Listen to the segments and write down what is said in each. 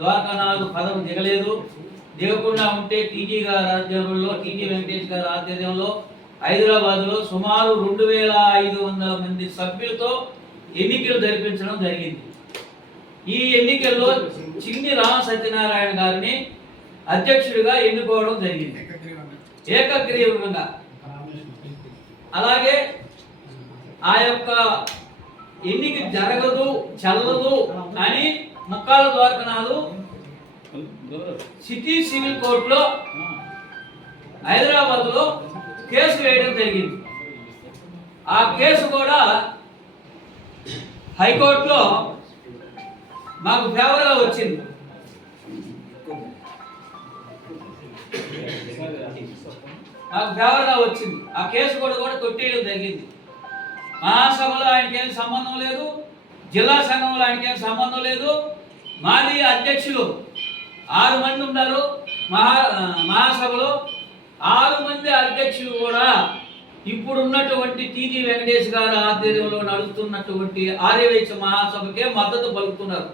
ద్వారకానాథ్ పదవి దిగలేదు. దిగకుండా ఉంటే టీజీ గారి ఆధ్వర్యంలో, టీజీ వెంకటేష్ గారి ఆధ్వర్యంలో హైదరాబాద్లో సుమారు 2500 మంది సభ్యులతో ఎన్నికలు జరిపించడం జరిగింది. ఈ ఎన్నికల్లో చిన్ని రామ సత్యనారాయణ గారిని అధ్యక్షుడిగా ఎన్నుకోవడం జరిగింది ఏకగ్రీవంగా. అలాగే ఆ యొక్క ఎన్నిక జరగదు, చెల్లదు అని ముక్కాల ద్వారకానాథ్ సిటీ సివిల్ కోర్టులో హైదరాబాద్లో కేసు వేయడం జరిగింది. ఆ కేసు కూడా హైకోర్టులో మాకు ఫేవర్గా వచ్చింది. ఆ కేసు కూడా కొట్టేయడం జరిగింది. మహాసభలో ఆయనకేం సంబంధం లేదు, జిల్లా సంఘంలో ఆయనకేం సంబంధం లేదు. మాది అధ్యక్షులు 6 మంది ఉన్నారు మహాసభలో. 6 మంది అధ్యక్షులు కూడా ఇప్పుడున్నటువంటి టీజీ వెంకటేష్ గారి ఆధ్వర్యంలో నడుస్తున్నటువంటి ఆర్యవైశ్య మహాసభకే మద్దతు పలుకుతున్నారు.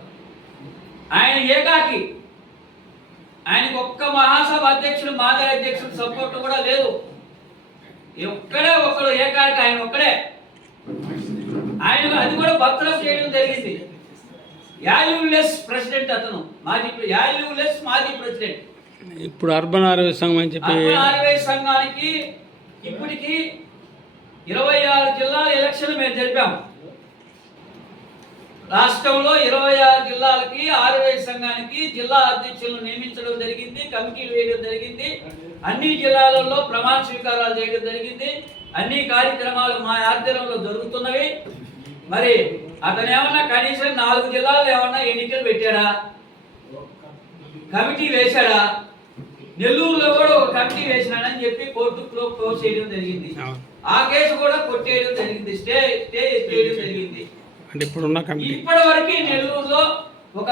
ఆయన ఏకాకి, ఆయనకు ఒక్క మహాసభ అధ్యక్షుడు, మాదరి అధ్యక్షుడు సపోర్ట్ కూడా లేదు. ఒక్కడే ఒకడు ఏకాకి, ఆయన ఒక్కడే. ఆయన అది కూడా బర్తరఫ్ చేయడం జరిగింది. వాల్యూలెస్ ప్రెసిడెంట్ అతను, వాల్యూలెస్ మాజీ ప్రెసిడెంట్. ఇప్పుడు అర్బన్ ఆర్యవైశ్య సంఘం అని చెప్పి ఆర్యవైశ్య సంఘానికి ఇప్పటికి 26 జిల్లాల ఎలక్షన్ మేము జరిపాము. రాష్ట్రంలో 26 జిల్లాలకి ఆర్యవైశ్య సంఘానికి జిల్లా అధ్యక్షులను నియమించడం జరిగింది, కమిటీలు వేయడం జరిగింది. అన్ని జిల్లాలలో ప్రమాణ స్వీకారాలు చేయడం జరిగింది. అన్ని కార్యక్రమాలు మా ఆధ్వర్యంలో జరుగుతున్నవి. మరి అతను ఏమన్నా కనీసం 4 జిల్లాల్లో ఏమన్నా ఎన్నికలు పెట్టాడా, కమిటీ వేశాడా? నెల్లూరులో కూడా ఒక కమిటీ వేసినాడని చెప్పి కోర్టులో క్లోజ్ చేయడం జరిగింది. ఆ కేసు కూడా కొట్టేయడం జరిగింది, స్టే చేయడం జరిగింది. ఇప్పటి వరకు నెల్లూరులో ఒక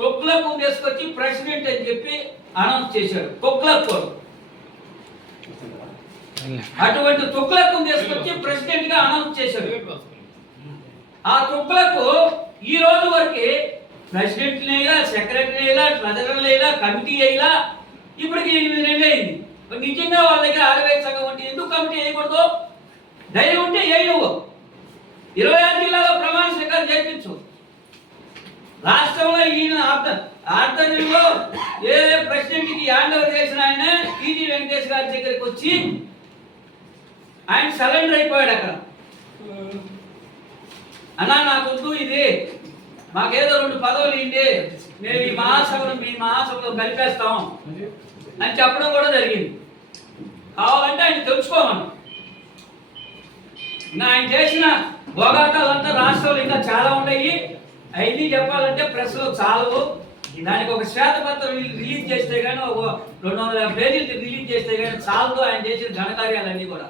తొక్లకు తీసుకొచ్చి ప్రెసిడెంట్ అని చెప్పి అనౌన్స్ చేశాడు. తొక్లకు అటువంటి తొక్లకు తీసుకొచ్చి ప్రెసిడెంట్ గా అనౌన్స్ చేశాడు. ఆ తొక్లకు ఈ రోజు వరకు ప్రెసిడెంట్ అయినా, సెక్రటరీ అయినా, ట్రెజరర్ అయినా, కమిటీ అయినా ఇప్పటికి 8 అయింది. నిజంగా వాళ్ళ దగ్గర ఆర్యవైశ్య సంఘం అంటే ఎందుకు కమిటీ వేయకూడదు? ధైర్యం ఉంటే ఏ 26 జిల్లాలో ప్రమాణ స్వీకారం చేయించు. రాష్ట్రంలో ఈయన ఆధ్వర్యంలో ఏ ప్రెసిడెంట్ కి హ్యాండ్ ఓవర్ చేసిన ఆయన టీజీ వెంకటేష్ గారి దగ్గరికి వచ్చి ఆయన సరెండర్ అయిపోయాడు. అక్కడ అన్నా నాకొద్దు ఇది, మాకేదో 2 పదవులు ఇవ్వండి, మేము మీ మహాసభలో కలిపేస్తాం అని చెప్పడం కూడా జరిగింది. కావాలంటే ఆయన తెలుసుకోమను. ఆయన చేసిన భోగాటాలంతా రాష్ట్రంలో ఇంకా చాలా ఉన్నాయి. అవన్నీ చెప్పాలంటే ప్రెస్లో చాలవు. దానికి ఒక శ్వేతపత్రం రిలీజ్ చేస్తే కానీ, ఒక 250 పేజీలు రిలీజ్ చేస్తే కానీ చాలదు ఆయన చేసిన ఘనకార్యాలన్నీ కూడా.